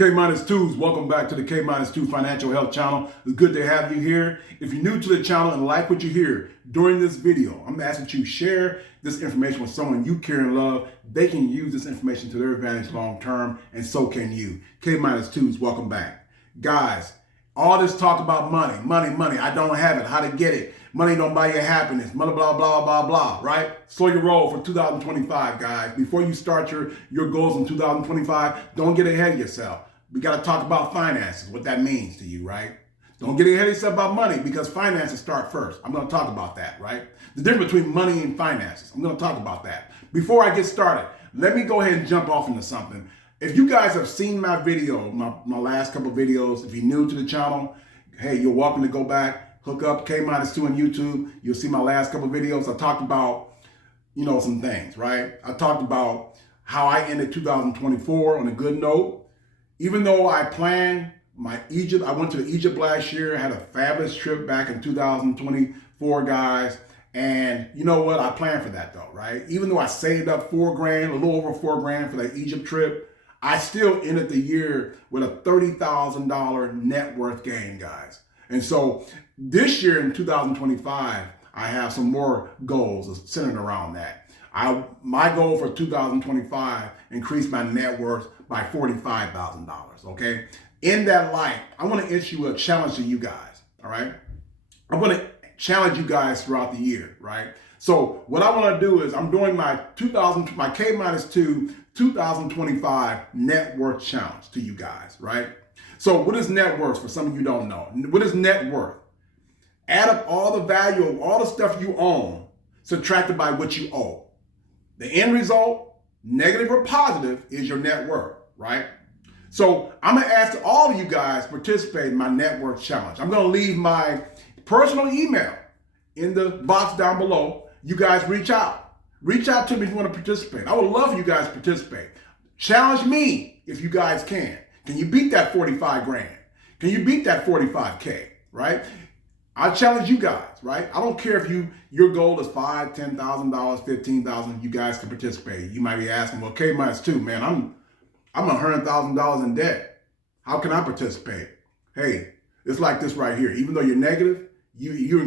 K-2s, welcome back to the K-2 Financial Health Channel. It's good to have you here. If you're new to the channel and like what you hear during this video, I'm asking you to share this information with someone you care and love. They can use this information to their advantage long term, and so can you. K-2s, welcome back. Guys, all this talk about money, I don't have it, how to get it. Money don't buy you happiness, blah, blah, blah, blah, blah, right? Slow your roll for 2025, guys. Before you start your goals in 2025, don't get ahead of yourself. We got to talk about finances, what that means to you, right? Don't get ahead of yourself about money because finances start first. I'm going to talk about that, right? The difference between money and finances. I'm going to talk about that. Before I get started, let me go ahead and jump off into something. If you guys have seen my video, my last couple videos, if you're new to the channel, hey, you're welcome to go back, hook up K-2 on YouTube. You'll see my last couple videos. I talked about, some things, right? I talked about how I ended 2024 on a good note. Even though I planned I went to Egypt last year, had a fabulous trip back in 2024, guys. And you know what? I planned for that though, right? Even though I saved up $4,000, a little over $4,000 for that Egypt trip, I still ended the year with a $30,000 net worth gain, guys. And so this year in 2025, I have some more goals centered around that. My goal for 2025, increase my net worth by $45,000, okay? In that light, I want to issue a challenge to you guys, all right? I'm going to challenge you guys throughout the year, right? So what I want to do is I'm doing my K-2 2025 net worth challenge to you guys, right? So what is net worth for some of you don't know? What is net worth? Add up all the value of all the stuff you own, subtracted by what you owe. The end result, negative or positive, is your net worth, right? So I'm going to ask all of you guys to participate in my net worth challenge. I'm going to leave my personal email in the box down below. You guys reach out. Reach out to me if you want to participate. I would love you guys to participate. Challenge me if you guys can. Can you beat that 45 grand? Can you beat that 45K, right? I challenge you guys, right? I don't care if your goal is $5,000, $10,000, $15,000. You guys can participate. You might be asking, well, K-2, man, I'm $100,000 in debt. How can I participate? Hey, it's like this right here. Even though you're negative,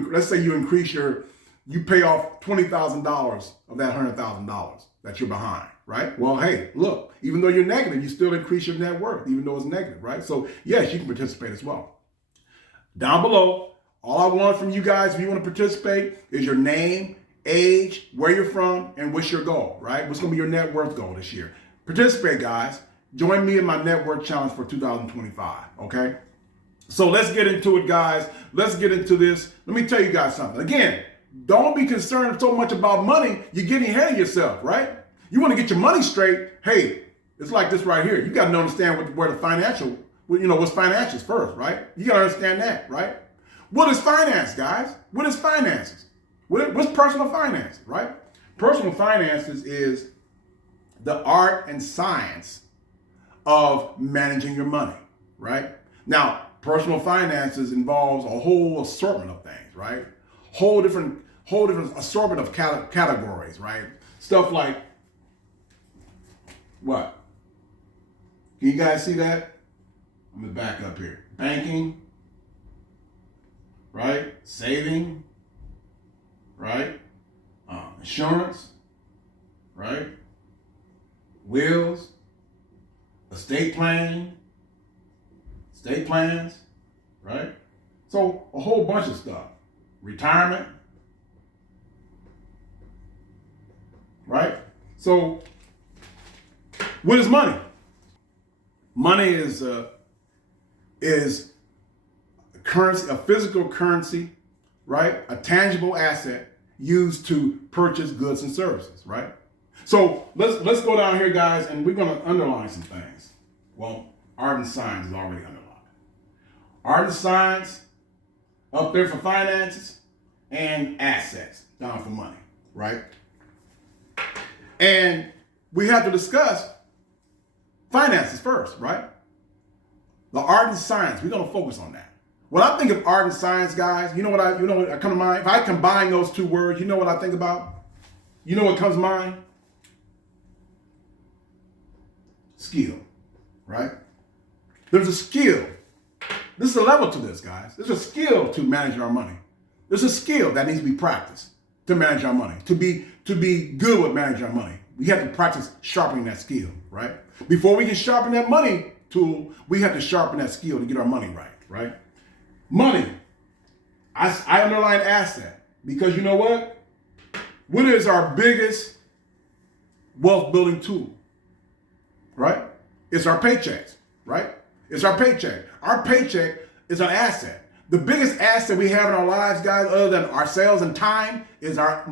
let's say you pay off $20,000 of that $100,000 that you're behind, right? Well, hey, look, even though you're negative, you still increase your net worth, even though it's negative, right? So yes, you can participate as well. Down below, all I want from you guys, if you want to participate, is your name, age, where you're from, and what's your goal, right? What's going to be your net worth goal this year? Participate, guys. Join me in my net worth challenge for 2025, okay? So let's get into it, guys. Let's get into this. Let me tell you guys something. Again, don't be concerned so much about money. You're getting ahead of yourself, right? You want to get your money straight. Hey, it's like this right here. You got to understand what's financials first, right? You got to understand that, right? What is finance, guys? What is finances? What's personal finances, right? Personal finances is the art and science of managing your money, right? Now, personal finances involves a whole assortment of things, right? Whole different assortment of categories, right? Stuff like what? Can you guys see that? I'm gonna back up here. Banking, right? Saving, right? Insurance, right? Wills, estate plans, right? So a whole bunch of stuff. Retirement, right? So what is money? Money is a currency, a physical currency, right? A tangible asset used to purchase goods and services, right? So let's go down here, guys, and we're going to underline some things. Well, art and science is already underlined. Art and science up there for finances, and assets down for money, right? And we have to discuss finances first, right? The art and science, we're going to focus on that. When I think of art and science, guys, you know what come to mind? If I combine those two words, you know what I think about? You know what comes to mind? Skill, right? There's a skill. This is a level to this, guys. There's a skill to managing our money. There's a skill that needs to be practiced to manage our money, to be good with managing our money. We have to practice sharpening that skill, right? Before we can sharpen that money tool, we have to sharpen that skill to get our money right, right? Money, I underline asset, because you know what? What is our biggest wealth building tool, right? It's our paychecks, right? It's our paycheck. Our paycheck is an asset. The biggest asset we have in our lives, guys, other than ourselves and time, is our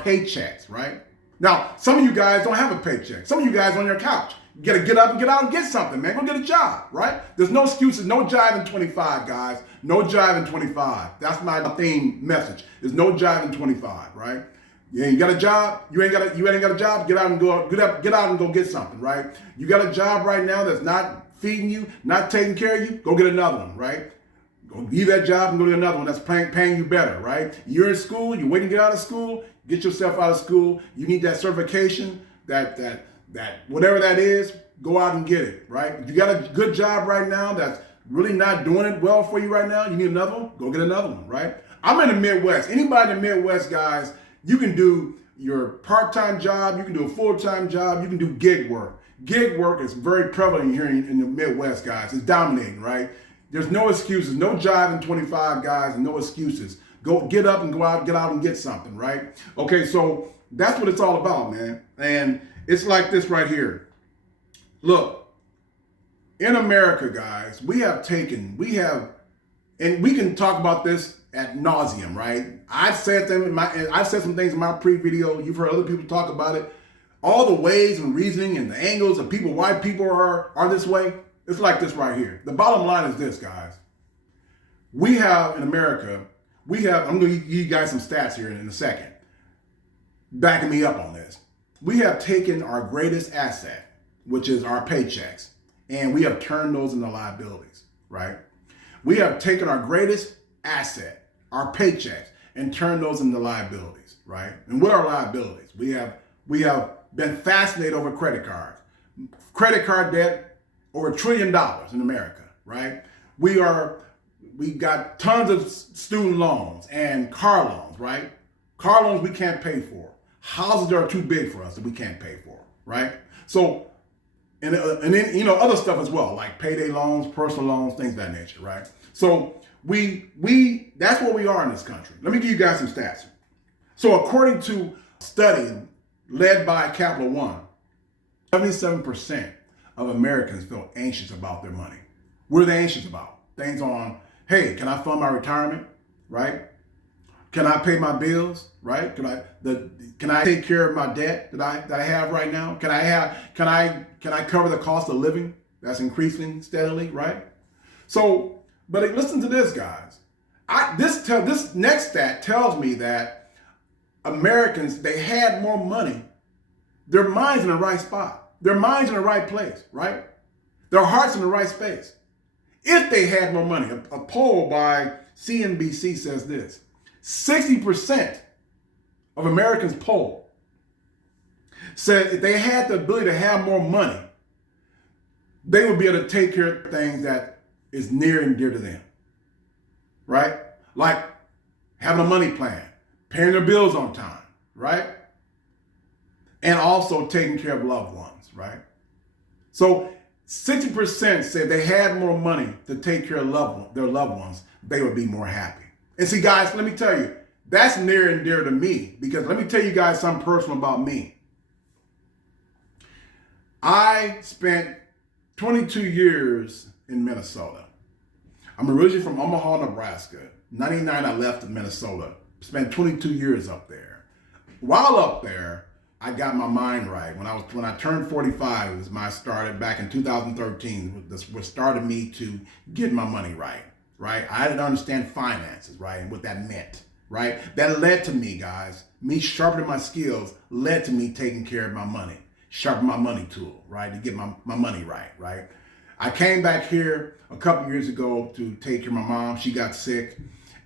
paychecks, right? Now, some of you guys don't have a paycheck. Some of you guys are on your couch. You got to get up and get out and get something, man. Go get a job, right? There's no excuses, no jive in 25, guys. No jive in 25. That's my theme message. There's no jive in 25, right? You ain't got a job. You ain't got a job. Get out and go get something, right? You got a job right now that's not feeding you, not taking care of you. Go get another one, right? Go leave that job and go to another one that's paying you better, right? You're in school. You're waiting to get out of school. Get yourself out of school. You need that certification, that whatever that is. Go out and get it, right? If you got a good job right now that's really not doing it well for you right now, you need another one. Go get another one, right? I'm in the Midwest. Anybody in the Midwest, guys, you can do your part-time job. You can do a full-time job. You can do gig work. Gig work is very prevalent here in the Midwest, guys. It's dominating, right? There's no excuses, no jive in 25, guys, and no excuses. Go get up and get out and get something, right? Okay, so that's what it's all about, man. And it's like this right here. Look, in America, guys, and we can talk about this ad nauseum, right? I've said some things in my pre-video. You've heard other people talk about it. All the ways and reasoning and the angles of people, why people are this way. It's like this right here. The bottom line is this, guys. We have in America, I'm going to give you guys some stats here in a second, backing me up on this. We have taken our greatest asset, which is our paychecks, and we have turned those into liabilities, right? We have taken our greatest asset, our paychecks, and turned those into liabilities, right? And what are liabilities? We have been fascinated over credit cards. Credit card debt, over $1 trillion in America, right? We got tons of student loans and car loans, right? Car loans we can't pay for. Houses that are too big for us that we can't pay for, right? So, and then, other stuff as well, like payday loans, personal loans, things of that nature, right? So that's what we are in this country. Let me give you guys some stats. So according to a study led by Capital One, 77% of Americans feel anxious about their money. What are they anxious about? Things on, hey, can I fund my retirement, right? Can I pay my bills, right? Can I take care of my debt that I have right now? Can I cover the cost of living that's increasing steadily, right? So, but listen to this, guys. This next stat tells me that Americans, they had more money. Their mind's in the right spot. Their mind's in the right place, right? Their heart's in the right space. If they had more money, a poll by CNBC says this: 60% of Americans polled said if they had the ability to have more money, they would be able to take care of things that is near and dear to them, right? Like having a money plan, paying their bills on time, right? And also taking care of loved ones, right? So 60% said they had more money to take care of their loved ones, they would be more happy. And see, guys, let me tell you, that's near and dear to me, because let me tell you guys something personal about me. I spent 22 years in Minnesota. I'm originally from Omaha, Nebraska. 99, I left Minnesota. Spent 22 years up there. While up there, I got my mind right. When I turned 45, it was started back in 2013. What started me to get my money right, right? I didn't understand finances, right, and what that meant, right? That led to me, guys, me sharpening my skills led to me taking care of my money, sharpen my money tool, right, to get my money right, right? I came back here a couple years ago to take care of my mom. She got sick,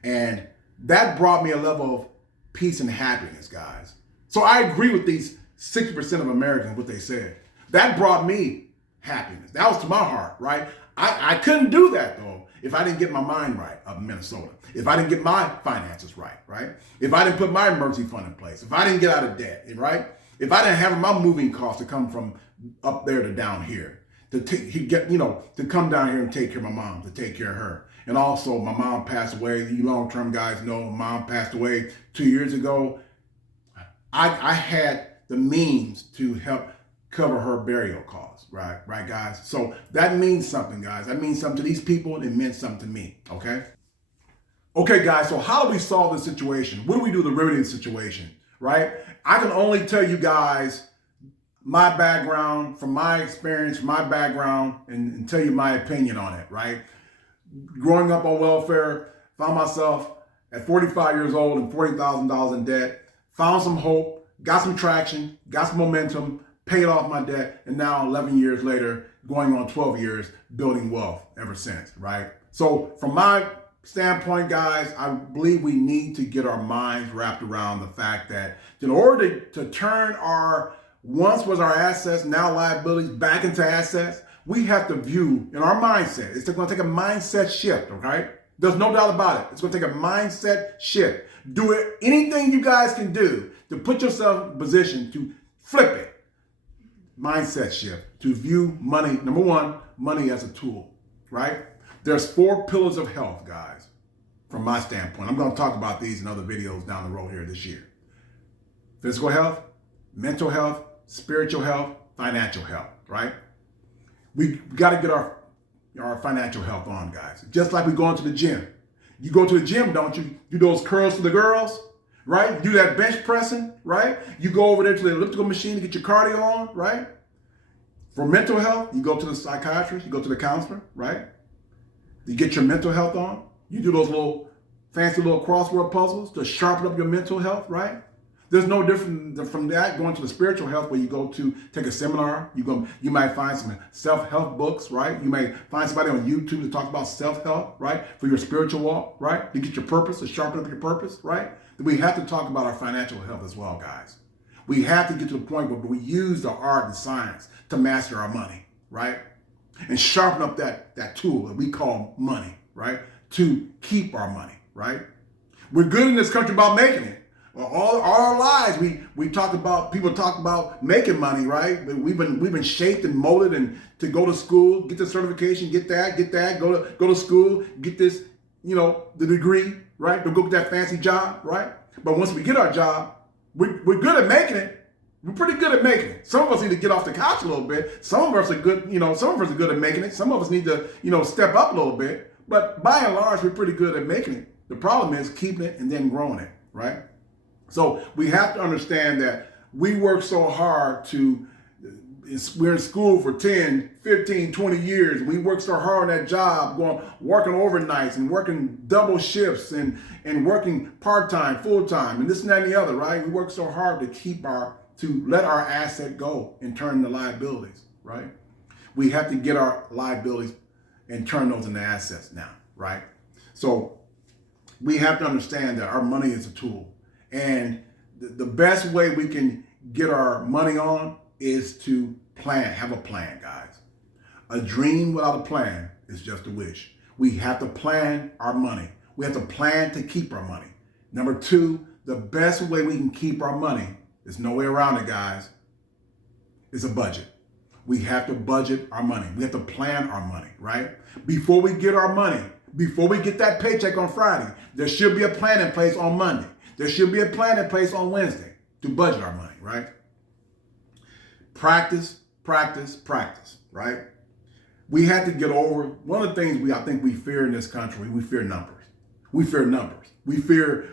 and that brought me a level of peace and happiness, guys. So I agree with these 60% of Americans, what they said. That brought me happiness. That was to my heart, right? I couldn't do that though if I didn't get my mind right up in Minnesota. If I didn't get my finances right? If I didn't put my emergency fund in place, if I didn't get out of debt, right? If I didn't have my moving costs to come from up there to down here, to come down here and take care of my mom, to take care of her. And also my mom passed away. You long-term guys know my mom passed away 2 years ago. I had the means to help cover her burial costs, right, guys? So that means something, guys. That means something to these people, and it meant something to me, okay? Okay, guys, so how do we solve this situation? What do we do to remedy the situation, right? I can only tell you guys my background, from my experience, my background, and tell you my opinion on it, right? Growing up on welfare, found myself at 45 years old and $40,000 in debt, found some hope, got some traction, got some momentum, paid off my debt, and now 11 years later, going on 12 years, building wealth ever since, right? So from my standpoint, guys, I believe we need to get our minds wrapped around the fact that in order to turn our once was our assets, now liabilities, back into assets, we have to view in our mindset. It's going to take a mindset shift, okay? There's no doubt about it. It's going to take a mindset shift. Do it, anything you guys can do to put yourself in position to flip it. Mindset shift, to view money, number one, money as a tool, right? There's 4 pillars of health, guys, from my standpoint. I'm going to talk about these in other videos down the road here this year. Physical health, mental health, spiritual health, financial health, right? We got to get our financial health on, guys. Just like we go into the gym. You go to the gym, don't you? Do those curls for the girls, right? You do that bench pressing, right? You go over there to the elliptical machine to get your cardio on, right? For mental health, you go to the psychiatrist, you go to the counselor, right? You get your mental health on. You do those little fancy little crossword puzzles to sharpen up your mental health, right? There's no different from that going to the spiritual health where you go to take a seminar. You might find some self-help books, right? You may find somebody on YouTube to talk about self-help, right? For your spiritual walk, right? You get your purpose, to sharpen up your purpose, right? We have to talk about our financial health as well, guys. We have to get to the point where we use the art and science to master our money, right? And sharpen up that tool that we call money, right? To keep our money, right? We're good in this country about making it. Well, all our lives, people talk about making money, right? But we've been shaped and molded and to go to school, get the certification, get that, go to school, get this, the degree, right? To go get that fancy job, right? But once we get our job, we're good at making it. We're pretty good at making it. Some of us need to get off the couch a little bit. Some of us are good, some of us are good at making it. Some of us need to, step up a little bit. But by and large, we're pretty good at making it. The problem is keeping it and then growing it, right? So we have to understand that we work so hard we're in school for 10, 15, 20 years. We work so hard on that job, working overnights and working double shifts and working part-time, full-time, and this and that and the other, right? We work so hard to let our asset go and turn into liabilities, right? We have to get our liabilities and turn those into assets now, right? So we have to understand that our money is a tool. And the best way we can get our money on is to have a plan, guys. A dream without a plan is just a wish. We have to plan our money. We have to plan to keep our money. Number 2, the best way we can keep our money, there's no way around it, guys, is a budget. We have to budget our money. We have to plan our money, right? Before we get our money, before we get that paycheck on Friday, there should be a plan in place on Monday. There should be a plan in place on Wednesday to budget our money, right? Practice, practice, practice, right? We have to get over, one of the things I think we fear in this country, we fear numbers. We fear numbers. We fear,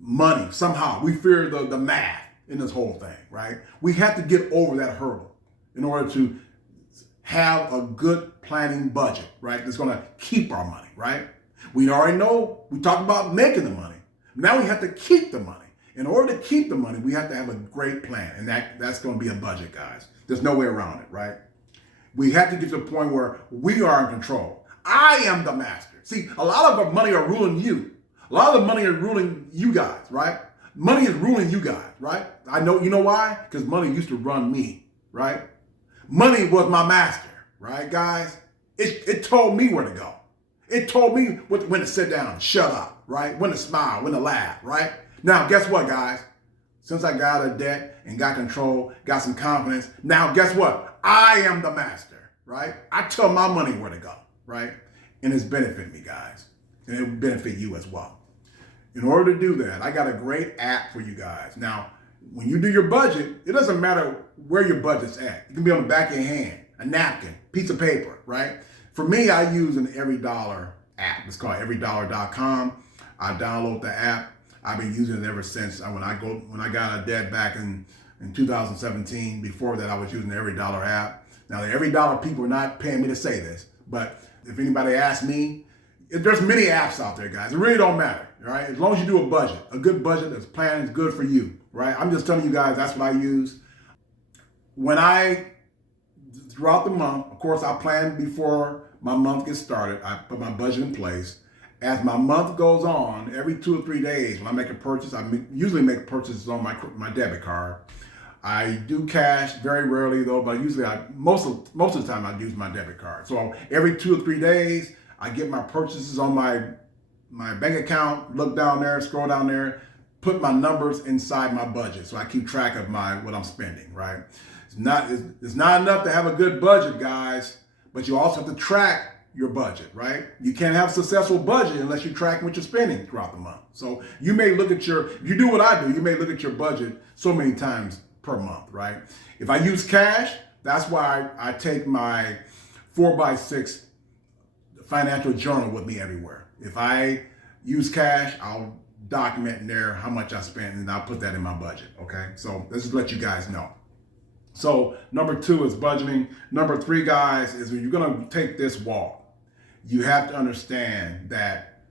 money somehow. We fear the math in this whole thing, right? We have to get over that hurdle in order to have a good planning budget, right? That's going to keep our money, right? We already know, we talked about making the money. Now we have to keep the money. In order to keep the money, we have to have a great plan. And that's going to be a budget, guys. There's no way around it, right? We have to get to the point where we are in control. I am the master. See, a lot of our money are ruling you. A lot of the money are ruling you guys, right? Money is ruling you guys, right? I know, you know why? Because money used to run me, right? Money was my master, right, guys? It told me where to go. It told me when to sit down, shut up, right? When to smile, when to laugh, right? Now, guess what, guys? Since I got out of debt and got control, got some confidence, now guess what? I am the master, right? I tell my money where to go, right? And it's benefit me, guys. And it will benefit you as well. In order to do that, I got a great app for you guys. Now, when you do your budget, it doesn't matter where your budget's at. It can be on the back of your hand, a napkin, piece of paper, right? For me, I use an Every Dollar app. It's called everydollar.com. I download the app. I've been using it ever since when I got out of debt back in 2017. Before that, I was using the Every Dollar app. Now, the Every Dollar people are not paying me to say this, but if anybody asks me, there's many apps out there, guys. It really don't matter, right? As long as you do a budget, a good budget that's planned is good for you, right? I'm just telling you guys that's what I use. Throughout the month, of course, I plan before my month gets started. I put my budget in place. As my month goes on, every 2 or 3 days, when I make a purchase, usually make purchases on my debit card. I do cash very rarely though, but usually most of the time I use my debit card. So every 2 or 3 days, I get my purchases on my bank account, look down there, scroll down there, put my numbers inside my budget. So I keep track of what I'm spending, right? It's not enough to have a good budget, guys, but you also have to track your budget, right? You can't have a successful budget unless you track what you're spending throughout the month. So you may look at if you do what I do, you may look at your budget so many times per month, right? If I use cash, that's why I take my 4x6 financial journal with me everywhere. If I use cash, I'll document in there how much I spent and I'll put that in my budget, okay? So let's just let you guys know. So number 2 is budgeting. Number 3, guys, is when you're gonna take this walk, you have to understand that,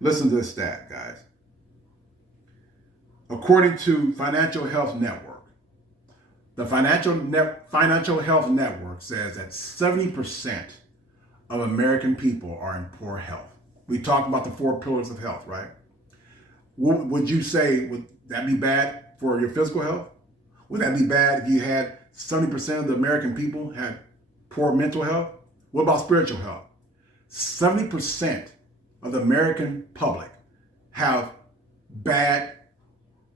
listen to this stat, guys. According to Financial Health Network, the Financial Health Network says that 70% of American people are in poor health. We talked about the 4 pillars of health, right? Would you say, would that be bad for your physical health? Would that be bad if you had 70% of the American people had poor mental health? What about spiritual health? 70% of the American public have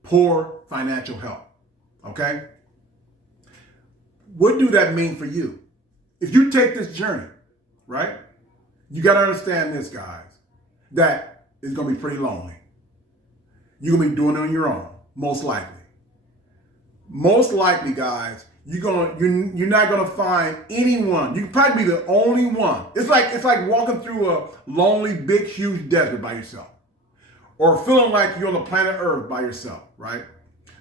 poor financial health, okay? What do that mean for you? If you take this journey, right? You got to understand this, guys, that it's going to be pretty lonely. You're going to be doing it on your own, most likely. Most likely, guys, you're not going to find anyone. You can probably be the only one. It's like walking through a lonely, big, huge desert by yourself, or feeling like you're on the planet Earth by yourself, right?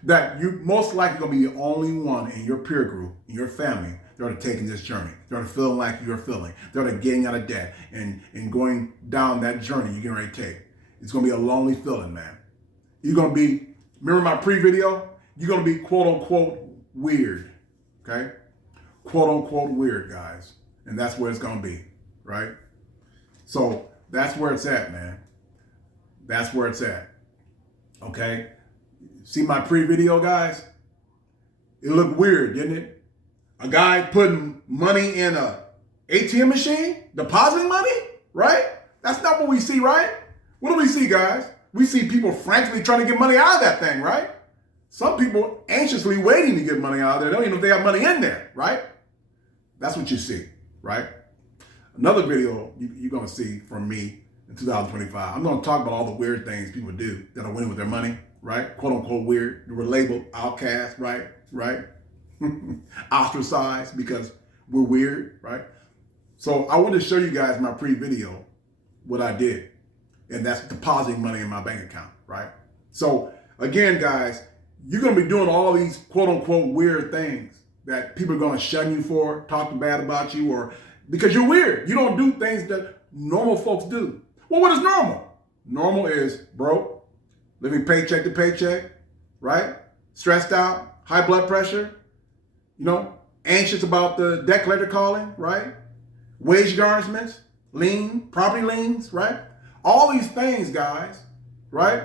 That you most likely going to be the only one in your peer group, in your family, that are taking this journey. They're feeling like you're feeling. They're getting out of debt and going down that journey you're getting ready to take. It's going to be a lonely feeling, man. You're going to be, remember my pre-video? You're going to be quote unquote weird, okay? Quote unquote weird, guys. And that's where it's going to be, right? So that's where it's at, man. That's where it's at, okay? See my pre-video, guys? It looked weird, didn't it? A guy putting money in a ATM machine, depositing money, right? That's not what we see, right? What do we see, guys? We see people frantically trying to get money out of that thing, right? Some people anxiously waiting to get money out of there. They don't even know if they have money in there, right? That's what you see, right? Another video you're going to see from me in 2025, I'm going to talk about all the weird things people do that are winning with their money, right? Quote unquote weird. We're labeled outcasts, right? Ostracized because we're weird, right? So I want to show you guys my pre-video, what I did. And that's depositing money in my bank account, right? So again, guys, you're going to be doing all these quote unquote weird things that people are going to shun you for, talk bad about you, or because you're weird. You don't do things that normal folks do. Well, what is normal? Normal is broke, living paycheck to paycheck, right? Stressed out, high blood pressure, anxious about the debt collector calling, right? Wage garnishments, property liens, right? All these things, guys, right,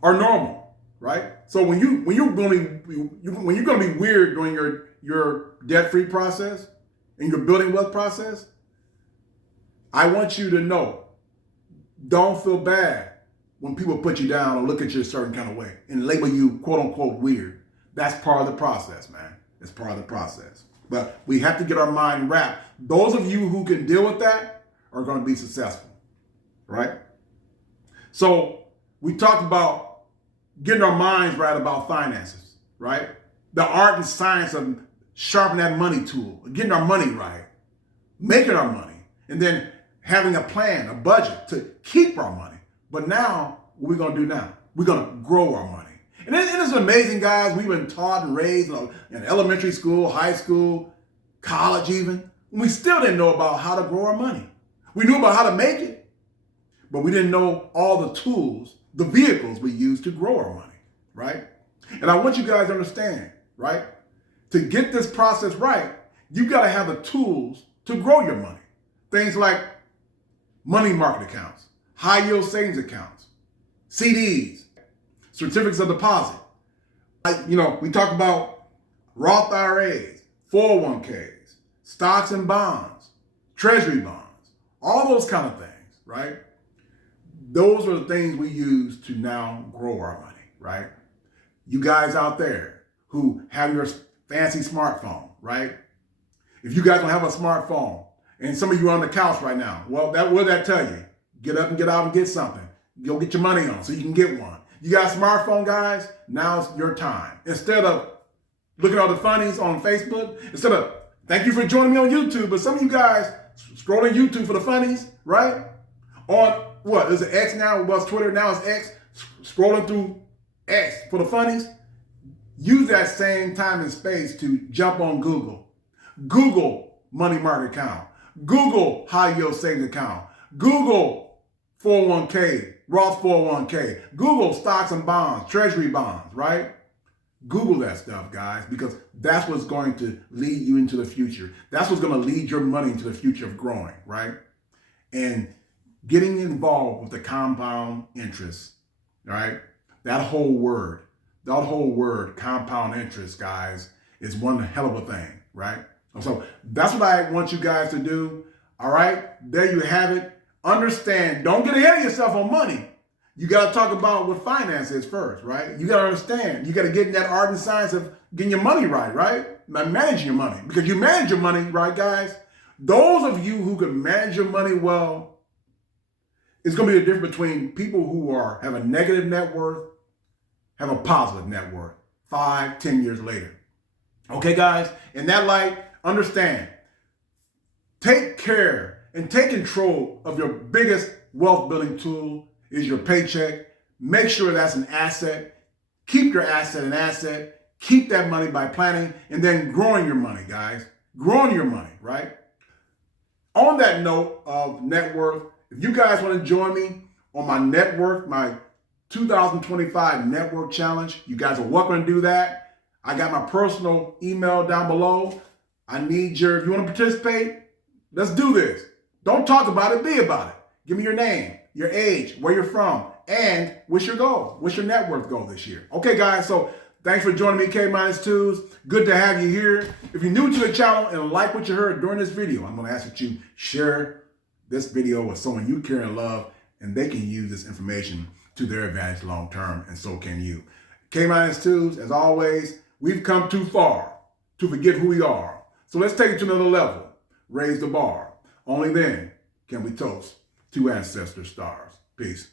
are normal, right? So when you're going to be weird during your debt-free process, in your building wealth process, I want you to know, don't feel bad when people put you down or look at you a certain kind of way and label you quote unquote weird. That's part of the process, man. It's part of the process. But we have to get our mind wrapped. Those of you who can deal with that are going to be successful, right? So we talked about getting our minds right about finances, right? The art and science of sharpening that money tool, getting our money right, making our money, and then having a plan, a budget to keep our money. But now, what we're going to do now? We're going to grow our money. And it's amazing, guys. We've been taught and raised in elementary school, high school, college even. And we still didn't know about how to grow our money. We knew about how to make it, but we didn't know all the tools, the vehicles we use to grow our money, right? And I want you guys to understand, right? To get this process right, you got to have the tools to grow your money. Things like money market accounts, high yield savings accounts, CDs, certificates of deposit. We talk about Roth IRAs, 401ks, stocks and bonds, treasury bonds, all those kind of things, right? Those are the things we use to now grow our money, right? You guys out there who have your fancy smartphone, right? If you guys don't have a smartphone, and some of you are on the couch right now, well, what will that tell you? Get up and get out and get something. Go get your money on so you can get one. You got a smartphone, guys? Now's your time. Instead of looking at all the funnies on Facebook, instead of, thank you for joining me on YouTube, but some of you guys scrolling YouTube for the funnies, right? On what? Is it X now? It was Twitter, now it's X. Scrolling through X for the funnies. Use that same time and space to jump on Google. Google money market account. Google high yield savings account. Google 401k, Roth 401k. Google stocks and bonds, treasury bonds, right? Google that stuff, guys, because that's what's going to lead you into the future. That's what's going to lead your money into the future of growing, right? And getting involved with the compound interest, right? That whole word, compound interest, guys, is one hell of a thing, right? So that's what I want you guys to do. All right, there you have it. Understand, don't get ahead of yourself on money. You got to talk about what finance is first, right? You got to understand. You got to get in that art and science of getting your money right, right? Managing your money. Because you manage your money, right, guys? Those of you who can manage your money well, it's going to be the difference between people who have a negative net worth, have a positive net worth 5, 10 years later. Okay, guys? In that light, understand. Take care and take control of your biggest wealth building tool is your paycheck. Make sure that's an asset. Keep your asset an asset. Keep that money by planning and then growing your money, guys. Growing your money, right? On that note of net worth, if you guys want to join me on my net worth, my 2025 network challenge, you guys are welcome to do that. I got my personal email down below. I need if you want to participate, let's do this. Don't talk about it, be about it. Give me your name, your age, where you're from, and what's your goal? What's your net worth goal this year? Okay, guys, so thanks for joining me, K-2s. Good to have you here. If you're new to the channel and like what you heard during this video, I'm going to ask that you share this video with someone you care and love, and they can use this information to their advantage long term, and so can you. K-2s, as always, we've come too far to forget who we are. So let's take it to another level. Raise the bar. Only then can we toast 2 ancestor stars. Peace.